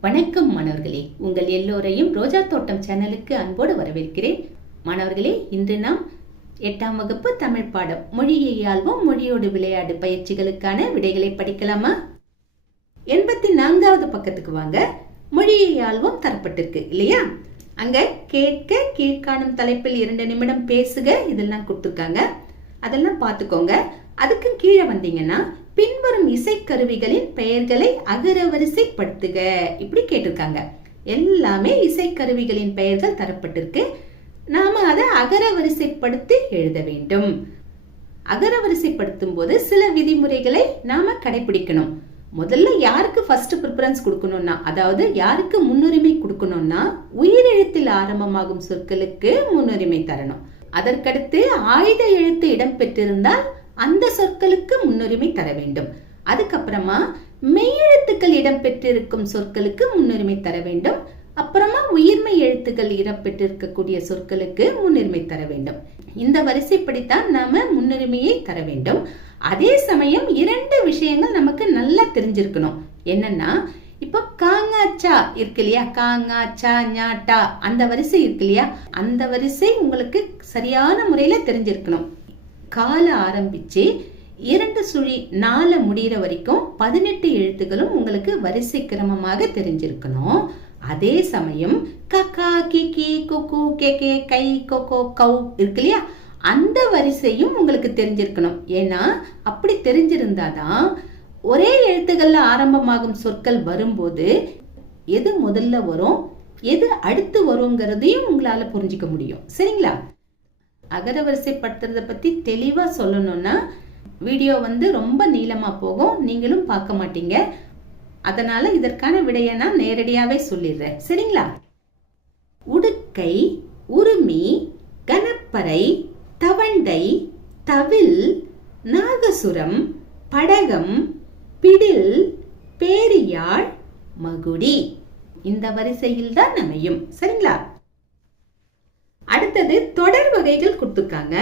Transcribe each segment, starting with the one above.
வணக்கம் மாணவர்களே. உங்கள் எல்லோரையும் ரோஜா தோட்டம் சேனலுக்கு அன்போடு வரவேற்கிறேன். மாணவர்களே இன்று நாம் எட்டாம் வகுப்பு தமிழ் பாடம் மொழியை ஆழ்வோம் மொழியோடு விளையாடு பயிற்சிகளுக்கான விடைகளை படிக்கலாமா? எண்பத்தி நான்காவது பக்கத்துக்கு வாங்க. மொழியை ஆழ்வோம் தரப்பட்டிருக்கு இல்லையா? அங்க கேட்க கீழ்காணும் தலைப்பில் இரண்டு நிமிடம் பேசுக. இதெல்லாம் கொடுத்துருக்காங்க. அதெல்லாம் பார்த்துக்கோங்க. அதுக்கு கீழே வந்தீங்கன்னா இசைக்கருவிகளின் பெயர்களை அகரவரிசைப்படுத்துக. இப்படி கேட்டிருக்காங்க. எல்லாமே இசைக்கருவிகளின் பெயர்கள் தரப்பட்டிருக்கு. நாம அதை அகரவரிசைப்படுத்தி எழுத வேண்டும். அகரவரிசைப்படுத்தும் போது சில விதிமுறைகளை நாம கடைபிடிக்கணும் முதல்ல யாருக்கு ஃபர்ஸ்ட் ப்ரிஃபரன்ஸ் கொடுக்கணும்னா அதாவது யாருக்கு முன்னுரிமை கொடுக்கணும்னா உயிரெழுத்தில் ஆரம்பமாகும் சொற்களுக்கு முன்னுரிமை தரணும். அதற்கடுத்து ஆயுத எழுத்து இடம்பெற்றிருந்தால் அந்த சொற்களுக்கு முன்னுரிமை தர வேண்டும். அதுக்கப்புறமா மெய்யெழுத்துக்கள் இடம்பெற்றிருக்கும் சொற்களுக்கு முன்னுரிமை தர வேண்டும். அப்புறமா உயிர்மை எழுத்துக்கள் இடம்பெற்றிருக்கக்கூடிய சொற்களுக்கு முன்னுரிமை தர வேண்டும். இந்த வரிசைப்படித்தான் நாம முன்னுரிமையை தர வேண்டும். அதே சமயம் இரண்டு விஷயங்கள் நமக்கு நல்லா தெரிஞ்சிருக்கணும். என்னன்னா இப்போ காங்காச்சா இருக்கு இல்லையா? காங்காச்சா ஞாட்டா அந்த வரிசை இருக்கு இல்லையா? அந்த வரிசை உங்களுக்கு சரியான முறையில தெரிஞ்சிருக்கணும். கால ஆரம்பிச்சு இரண்டு சுழி நாலு முடிகிற வரைக்கும் பதினெட்டு எழுத்துக்களும் உங்களுக்கு வரிசை கிரமமாக தெரிஞ்சிருக்கணும். அதே சமயம் கக்கா கிக்கி குக்கு கே கே கை கொக்கோ கௌ இருக்கு இல்லையா? அந்த வரிசையும் உங்களுக்கு தெரிஞ்சிருக்கணும். ஏன்னா அப்படி தெரிஞ்சிருந்தாதான் ஒரே எழுத்துக்கள்ல ஆரம்பமாகும் சொற்கள் வரும்போது எது முதல்ல வரும் எது அடுத்து வருங்கிறதையும் உங்களால புரிஞ்சுக்க முடியும். சரிங்களா? அகரவரிசைப்படுத்துறத பத்தி தெளிவா சொல்லணும்னா வீடியோ வந்து ரொம்ப நீளமா போகும். நீங்களும் பார்க்க மாட்டீங்க. அதனால இதற்கான விடையை நான் நேரடியாவே சொல்லிடுறேன். சரிங்களா? உடுக்கை உருமி கனப்பறை தவண்டை தவில் நாகசுரம் படகம் பிடில் பேரியாழ் மகுடி. இந்த வரிசையில் தான் அமையும். சரிங்களா? அடுத்தது தொடர் வகைகள் கொடுத்துருக்காங்க.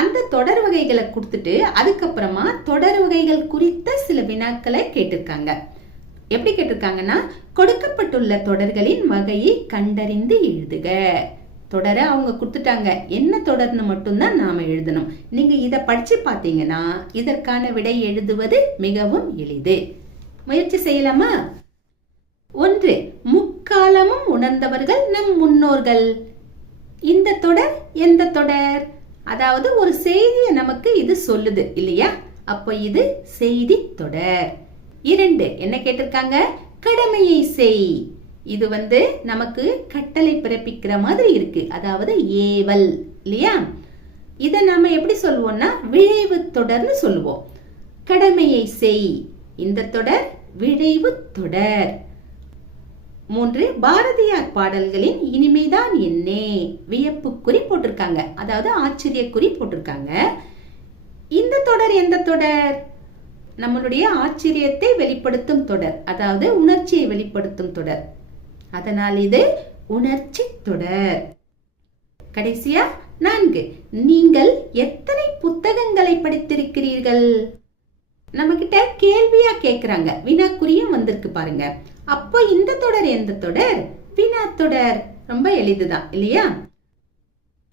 அந்த தொடர் வகைகளை கொடுத்துட்டு அதுக்கப்புறமா தொடர் வகைகள் குறித்த சில வினாக்களை கேட்டிருக்காங்க. எப்படி கேட்டிருக்காங்கன்னா கொடுக்கப்பட்டுள்ள தொடர்களின் வகையை கண்டறிந்து எழுதுக. தொடரை அவங்க கொடுத்துட்டாங்க. என்ன தொடர்னு மட்டும்தான் நாம எழுதணும். நீங்க இதை படிச்சு பார்த்தீங்கன்னா இதற்கான விடை எழுதுவது மிகவும் எளிது. முயற்சி செய்யலாமா? ஒன்று முக்காலமும் உணர்ந்தவர்கள் நம் முன்னோர்கள். இந்த தொடர் எந்த தொடர்? அதாவது ஒரு செய்தியை நமக்கு இது சொல்லுது இல்லையா? அப்போ இது செய்தி தொடர். இரண்டு என்ன கேட்டிருக்காங்க? கடமையை செய். இது வந்து நமக்கு கட்டளை பிறப்பிக்கிற மாதிரி இருக்கு. அதாவது ஏவல் இல்லையா? இதை நாம எப்படி சொல்லுவோம்னா விழைவு தொடர்னு சொல்லுவோம். கடமையை செய். இந்த தொடர் விழைவு தொடர். மூன்று பாரதியார் பாடல்களின் இனிமைதான் என்னே வியப்பு குறி போட்டிருக்காங்க. அதாவது ஆச்சரிய குறி போட்டிருக்காங்க. இந்த தொடர் எந்த தொடர்? நம்மளுடைய ஆச்சரியத்தை வெளிப்படுத்தும் தொடர் அதாவது உணர்ச்சியை வெளிப்படுத்தும் தொடர். அதனால் இது உணர்ச்சி தொடர். கடைசியா நான்கு நீங்கள் எத்தனை புத்தகங்களை படித்திருக்கிறீர்கள்? நம்ம கிட்ட கேள்வியா கேக்குறாங்க. வினாக்குறியும் வந்திருக்கு பாருங்க. அப்போ இந்த தொடர் எந்த தொடர்? வினா தொடர். ரொம்ப எளிதுதான் இல்லையா?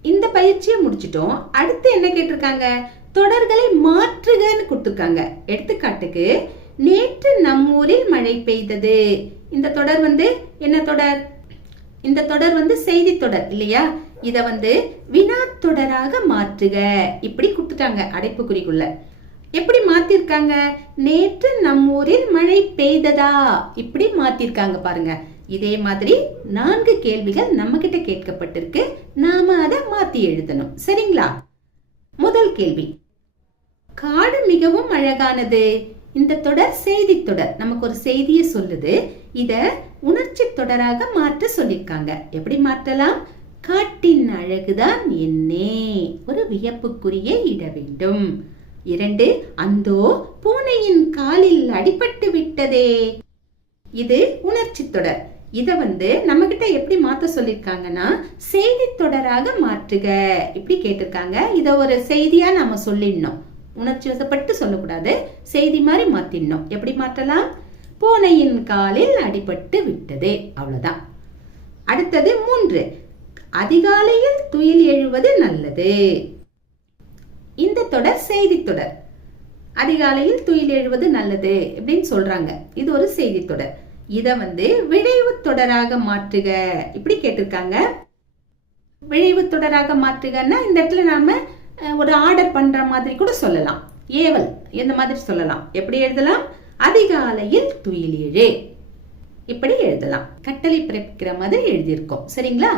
இந்த பயிற்சியை முடிச்சிட்டோம். அடுத்து என்ன கேட்டிருக்காங்க? தொடர்களை மாற்றுகன்னு கொடுத்துருக்காங்க. எடுத்துக்காட்டுக்கு நேற்று நம்மூரில் மழை பெய்தது. இந்த தொடர் வந்து என்ன தொடர்? இந்த தொடர் வந்து செய்தி தொடர் இல்லையா? இத வந்து வினா தொடராக மாற்றுக. இப்படி கொடுத்துட்டாங்க அடைப்புக்குறிக்குள்ள. எப்படி மாத்திருக்காங்க? நேற்று நம்மூரில் மழை பெய்ததா? இப்படி மாத்திருக்காங்க பாருங்க. இதே மாதிரி நான்கு கேள்விகள் நம்ம கிட்ட கேட்கப்பட்டிருக்கு. நாம அதை மாத்தி எழுதணும். சரிங்களா? முதல் கேள்வி. காடு மிகவும் அழகானது. இந்த தொடர் செய்தி தொடர் நமக்கு ஒரு செய்தியை சொல்லுது. இத உணர்ச்சி தொடராக மாற்ற சொல்லியிருக்காங்க. எப்படி மாற்றலாம்? காட்டின் அழகுதான் என்னே. ஒரு வியப்புக்குரிய இட வேண்டும். இரண்டு அந்தோ பூனையின் காலில் அடிபட்டு விட்டதே. இது உணர்ச்சி தொடர். இதை வந்து நம்ம கிட்ட எப்படி மாத்த சொல்லிருக்காங்கன்னா செய்தி தொடராக மாற்றுக. இப்படி கேட்டிருக்காங்க. இதை ஒரு செய்தியா நாம சொல்லிடணும். உணர்ச்சி வசப்பட்டு சொல்லக்கூடாது. செய்தி மாதிரி மாத்திடணும். எப்படி மாற்றலாம்? பூனையின் காலில் அடிபட்டு விட்டது. அவ்வளவுதான். அடுத்தது மூன்று அதிகாலையில் துயில் எழுவது நல்லது. தொடர் செய்தி தொடர் அதிகாலையில் துயில் எழுவது நல்லது அப்படின்னு சொல்றாங்க. இது ஒரு செய்தி தொடர் இதை வந்து விளைவு தொடராக மாற்றுக. இப்படி கேட்டிருக்காங்க. விளைவு தொடராக மாற்றுகன்னா இந்த இடத்துல நாம ஒரு ஆர்டர் பண்ற மாதிரி கூட சொல்லலாம். ஏவல் இந்த மாதிரி சொல்லலாம். எப்படி எழுதலாம்? அதிகாலையில் துயில் எழு. இப்படி எழுதலாம். கட்டளை பிறப்பிக்கிற மாதிரி எழுதியிருக்கோம். சரிங்களா?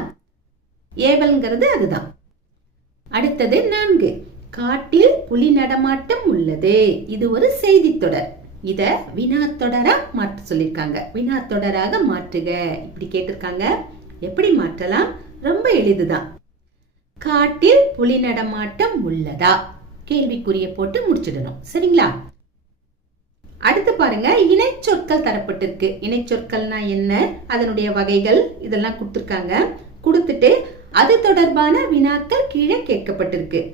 ஏவல்ங்கிறது அதுதான். அடுத்தது நான்கு. காட்டில் புலி நடமாட்டம் உள்ளது. இது ஒரு செய்தி தொடர். இத வினா தொடரா மாற்ற சொல்லிருக்காங்க. வினா தொடராக மாற்றுக. இப்படி கேட்டிருக்காங்க. எப்படி மாற்றலாம்? ரொம்ப எளிதுதான். காட்டில் புலி நடமாட்டம் உள்ளதா? கேள்விக்குரிய போட்டு முடிச்சிடணும். சரிங்களா? அடுத்து பாருங்க. இணைச்சொற்கள் தரப்பட்டிருக்கு. இணைச்சொற்கள்னா என்ன? அதனுடைய வகைகள் இதெல்லாம் கொடுத்துருக்காங்க. கொடுத்துட்டு அது தொடர்பான வினாக்கள் கீழே கேட்கப்பட்டிருக்கு.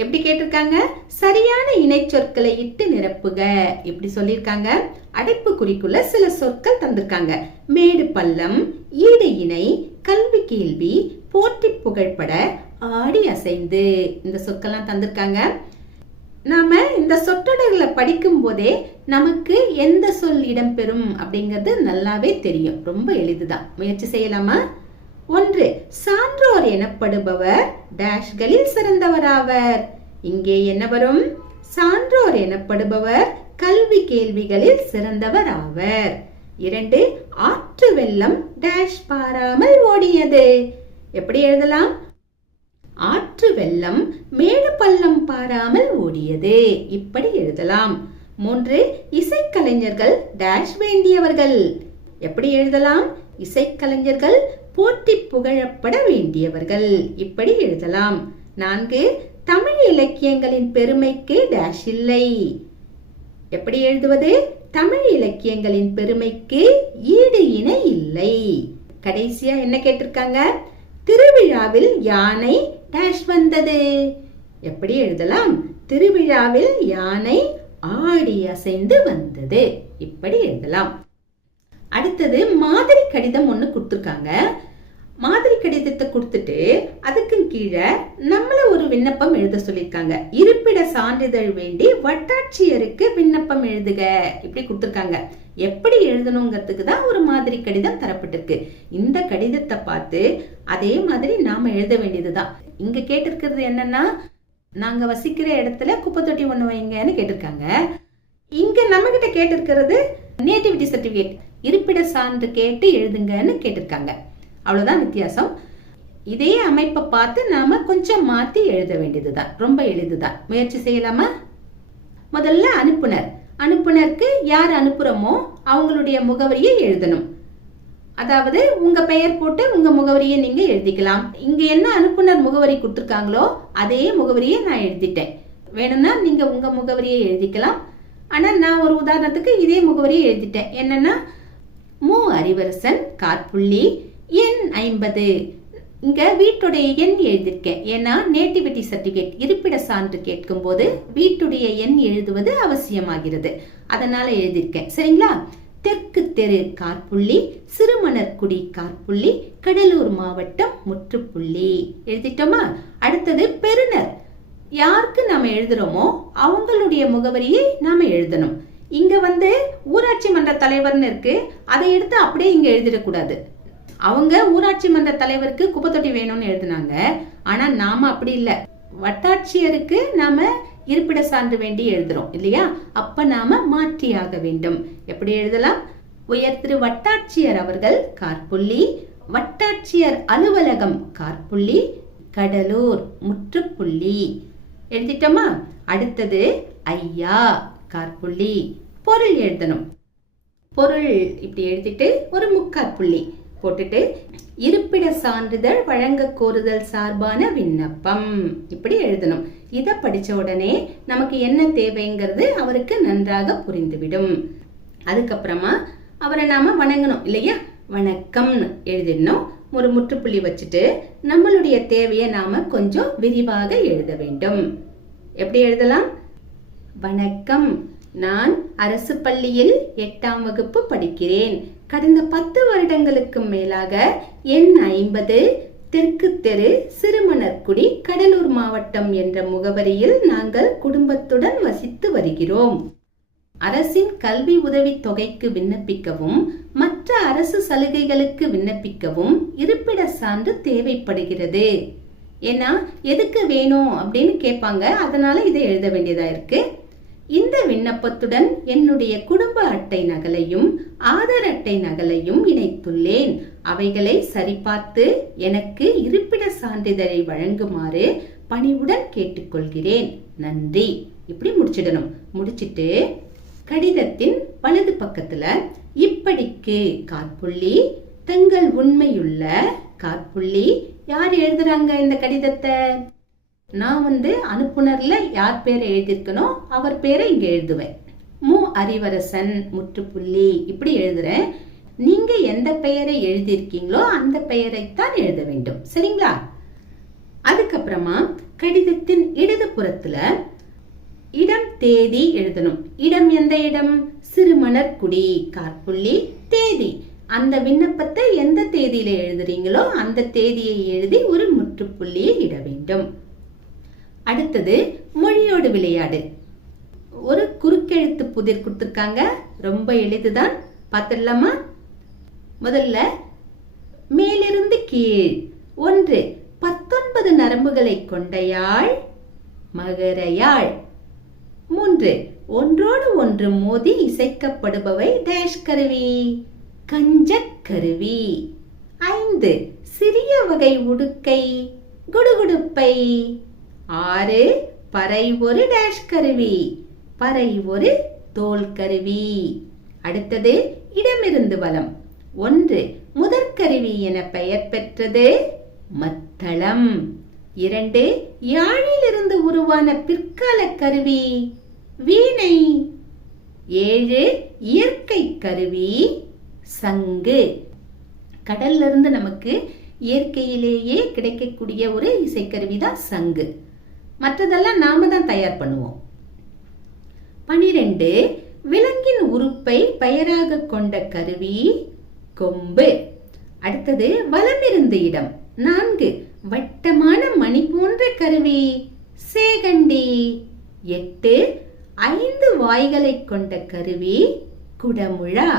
எப்படி கேட்டிருக்காங்க? சரியான இணைச்சொற்களை இட்டு நிரப்புக. எப்படி சொல்லியிருக்காங்க? அடைப்பு குறிக்குள்ள சில சொற்கள் தந்திருக்காங்க. மேடு பள்ளம் ஈடு இணை கல்வி கேள்வி போட்டி புகழ்பட ஆடி அசைந்து இந்த சொற்கள்லாம் தந்திருக்காங்க. நாம இந்த சொற்றொடர்களை படிக்கும் போதே நமக்கு எந்த சொல் இடம்பெறும் அப்படிங்கிறது நல்லாவே தெரியும். ரொம்ப எளிதுதான். முயற்சி செய்யலாமா? ஒன்று சான்றோர் எனப்படுபவர் டேஷ்களில் சிறந்தவராவர். இங்கே என்ன வரும்? சான்றோர் எனப்படுபவர் கல்வி கேள்விகளில் சிறந்தவர் ஆவர் இரண்டு ஆற்று வெள்ளம் டேஷ் பாராமல் ஓடியது. எப்படி எழுதலாம்? ஆற்று வெள்ளம் மேடு பள்ளம் பாராமல் ஓடியது. இப்படி எழுதலாம். மூன்று இசைக்கலைஞர்கள் டேஷ் வேண்டியவர்கள். எப்படி எழுதலாம்? இசைக்கலைஞர்கள் போற்றி புகழப்பட வேண்டியவர்கள். இப்படி எழுதலாம். நான்கு தமிழ் இலக்கியங்களின் பெருமைக்கு டேஷ் இல்லை. எப்படி எழுதுவது? தமிழ் இலக்கியங்களின் பெருமைக்கு ஈடு இணை இல்லை. கடைசியா என்ன கேட்டிருக்காங்க? திருவிழாவில் யானை டேஷ் வந்தது. எப்படி எழுதலாம்? திருவிழாவில் யானை ஆடி அசைந்து வந்தது. இப்படி எழுதலாம். அடுத்தது மாதிரி கடிதம் ஒன்று கொடுத்துருக்காங்க. மாதிரி கடிதத்தை கொடுத்துட்டு அதுக்கு கீழே நம்மள ஒரு விண்ணப்பம் எழுத சொல்லியிருக்காங்க. இருப்பிட சான்றிதழ் வேண்டி வட்டாட்சியருக்கு விண்ணப்பம் எழுதுக. இப்படி கொடுத்துருக்காங்க. எப்படி எழுதணுங்கிறதுக்கு தான் ஒரு மாதிரி கடிதம் தரப்பட்டிருக்கு. இந்த கடிதத்தை பார்த்து அதே மாதிரி நாம எழுத வேண்டியதுதான். இங்க கேட்டிருக்கிறது என்னன்னா நாங்க வசிக்கிற இடத்துல குப்பை தொட்டி ஒண்ணு வைங்கன்னு கேட்டிருக்காங்க. இங்க நம்ம கிட்ட கேட்டிருக்கிறது நேட்டிவிட்டி சர்டிபிகேட் இருப்பிட சான்று கேட்டு எழுதுங்கன்னு கேட்டிருக்காங்க. அவ்வளவுதான் வித்தியாசம். இதே அமைப்பை பார்த்து நாம கொஞ்சம் மாத்தி எழுத வேண்டியதுதான். ரொம்ப எளிதுதான். முயற்சி செய்யலாமா? முதல்ல அனுப்புனர். அனுப்புனருக்கு யார் அனுப்புகிறோமோ அவங்களுடைய முகவரியை எழுதணும். அதாவது உங்க பெயர் போட்டு உங்க முகவரியை நீங்க எழுதிக்கலாம். இங்க என்ன அனுப்புனர் முகவரி கொடுத்துருக்காங்களோ அதே முகவரியை நான் எழுதிட்டேன். வேணும்னா நீங்க உங்க முகவரியை எழுதிக்கலாம். ஆனா நான் ஒரு உதாரணத்துக்கு இதே முகவரியை எழுதிட்டேன். என்னன்னா மு அறிவரசன் காற்புள்ளி எண் ஐம்பது. இங்க வீட்டுடைய எண் எழுதியிருக்கேன் ஏன்னா நேட்டிவிட்டி சர்டிபிகேட் இருப்பிட சான்று கேட்கும் போது வீட்டுடைய எண் எழுதுவது அவசியமாகிறது. அதனால எழுதியிருக்கேன் சரிங்களா? தெற்கு தெரு கார்புள்ளி சிறுமணர்குடி கார்புள்ளி கடலூர் மாவட்டம் முற்றுப்புள்ளி. எழுதிட்டோமா? அடுத்தது பெருநர். யாருக்கு நாம எழுதுறோமோ அவங்களுடைய முகவரியை நாம எழுதணும். இங்க வந்து ஊராட்சி மன்ற தலைவர்னு இருக்கு. அதை எடுத்து அப்படியே இங்க எழுதிடக்கூடாது. அவங்க ஊராட்சி மன்ற தலைவருக்கு குப்பத்தொட்டி வேணும்னு எழுதினாங்க. ஆனா நாம அப்படி இல்லை. வட்டாட்சியருக்கு நாம இருப்பிட சான்று வேண்டி எழுதுறோம் இல்லையா? அப்ப நாம மாற்றியாக வேண்டும். எப்படி எழுதலாம்? உயர் திரு வட்டாட்சியர் அவர்கள் கார்புள்ளி வட்டாட்சியர் அலுவலகம் கார்புள்ளி கடலூர் முற்றுப்புள்ளி. எழுதிட்டோமா? அடுத்தது ஐயா. கார்புள்ளி பொருள் எழுதணும். பொருள் இப்படி எழுதிட்டு ஒரு முக்காற்புள்ளி போட்டுட்டு இருப்பிட சான்றிதழ் வழங்க கோருதல் சார்பான விண்ணப்பம். இப்படி எழுதணும். இதை படிச்ச உடனே நமக்கு என்ன தேவைங்கிறது அவருக்கு நன்றாக புரிந்துவிடும். அதுக்கப்புறமா அவரை நாம வணங்கணும் இல்லையா? வணக்கம்னு எழுதிடணும். ஒரு முற்றுப்புள்ளி வச்சுட்டு நம்மளுடைய தேவையை நாம கொஞ்சம் விரிவாக எழுத வேண்டும். எப்படி எழுதலாம்? வணக்கம். நான் அரசு பள்ளியில் எட்டாம் வகுப்பு படிக்கிறேன். கடந்த பத்து வருடங்களுக்கு மேலாக எண் ஐம்பது தெற்கு தெரு சிறுமணர்குடி கடலூர் மாவட்டம் என்ற முகவரியில் நாங்கள் குடும்பத்துடன் வசித்து வருகிறோம். அரசின் கல்வி உதவித் தொகைக்கு விண்ணப்பிக்கவும் மற்ற அரசு சலுகைகளுக்கு விண்ணப்பிக்கவும் இருப்பிட சான்று தேவைப்படுகிறது. ஏன்னா எதுக்கு வேணும் அப்படின்னு கேட்பாங்க. அதனால இதை எழுத வேண்டியதா இருக்கு. இந்த விண்ணப்பத்துடன் என்னுடைய குடும்ப அட்டை நகலையும் ஆதார் அட்டை நகலையும் இணைத்துள்ளேன். அவைகளை சரிபார்த்து எனக்கு இருப்பிட சான்றிதழை வழங்குமாறு பணிவுடன் கேட்டுக்கொள்கிறேன். நன்றி. இப்படி முடிச்சிடணும். முடிச்சிட்டு கடிதத்தின் வலது பக்கத்துல இப்படிக்கு காற்புள்ளி தங்கள் உண்மையுள்ள காற்புள்ளி யார் எழுதுறாங்க இந்த கடிதத்தை? நான் வந்து அனுப்புனர்ல யார் பேரை எழுதியிருக்கனோ அவர் பேரை இங்க எழுதுவேன். மு. அறிவரசன் முற்றுப்புள்ளி இப்படி எழுதுறேன். நீங்க எந்த பெயரை எழுதியிருக்கீங்களோ அந்த பெயரைத்தான் எழுத வேண்டும். சரிங்களா? அதுக்கப்புறமா கடிதத்தின் இடது புறத்துல இடம் தேதி எழுதணும். இடம் எந்த இடம்? சிறுமணர்குடி காற்புள்ளி தேதி. அந்த விண்ணப்பத்தை எந்த தேதியில எழுதுறீங்களோ அந்த தேதியை எழுதி ஒரு முற்றுப்புள்ளியை இட வேண்டும். அடுத்தது மொழியோடு விளையாடு. ஒரு குறுக்கெழுத்து புதிர் கொடுத்துருக்காங்க. ரொம்ப எளிதுதான். பார்த்துடலாமா? முதல்ல மேலிருந்து கீழ். ஒன்று பத்தொன்பது நரம்புகளை கொண்ட யாழ் மகர யாழ் மூன்று ஒன்றோடு ஒன்று மோதி இசைக்கப்படுபவை டேஷ் கருவி கஞ்சக் கருவி. ஐந்து சிறிய வகை உடுக்கை குடுகுடுப்பை. ஆறு பறை ஒரு டேஷ் கருவி. பறை ஒரு தோல் கருவி. அடுத்தது இடமிருந்து வலம் ஒன்று முதற்கருவி என பெயர் பெற்றது மத்தளம். இரண்டு யாழிலிருந்து உருவான பிற்கால கருவி வீணை. ஏழு இயற்கை கருவி சங்கு. கடல்ல இருந்து நமக்கு இயற்கையிலேயே கிடைக்கக்கூடிய ஒரு இசைக்கருவி தான் சங்கு. மற்றதெல்லாம் நாம தான் தயார் பண்ணுவோம். பனிரெண்டு விலங்கின் உறுப்பை பெயராக கொண்ட கருவி கொம்பு. அடுத்தது வலமிருந்த இடம். நான்கு வட்டமான மணி போன்ற கருவி சேகண்டி. எட்டு ஐந்து வாய்களை கொண்ட கருவி குடமுழா.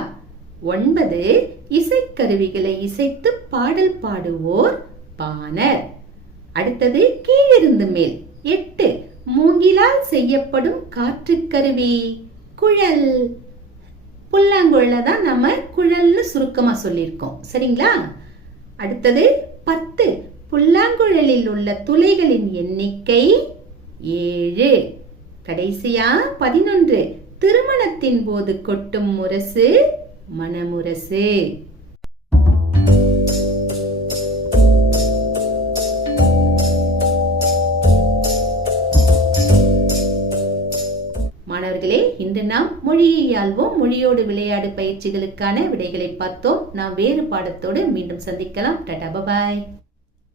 ஒன்பது இசைக்கருவிகளை இசைத்து பாடல் பாடுவோர் பாணர். அடுத்தது கீழிருந்து மேல். எட்டு மூங்கிலால் செய்யப்படும் காற்றுக்கருவி. குழல். புல்லாங்குழல தான் நம்ம குழல்னு சுருக்கமா சொல்லியிருக்கோம். சரிங்களா? அடுத்தது பத்து புல்லாங்குழலில் உள்ள துளைகளின் எண்ணிக்கை ஏழு. கடைசியா பதினொன்று திருமணத்தின் போது கொட்டும் முரசு மணமுரசு மொழியை ஆள்வோம். மொழியோடு விளையாடு பயிற்சிகளுக்கான விடைகளை பார்த்தோம். நாம் வேறு பாடத்தோடு மீண்டும் சந்திக்கலாம். டடா பபாய்.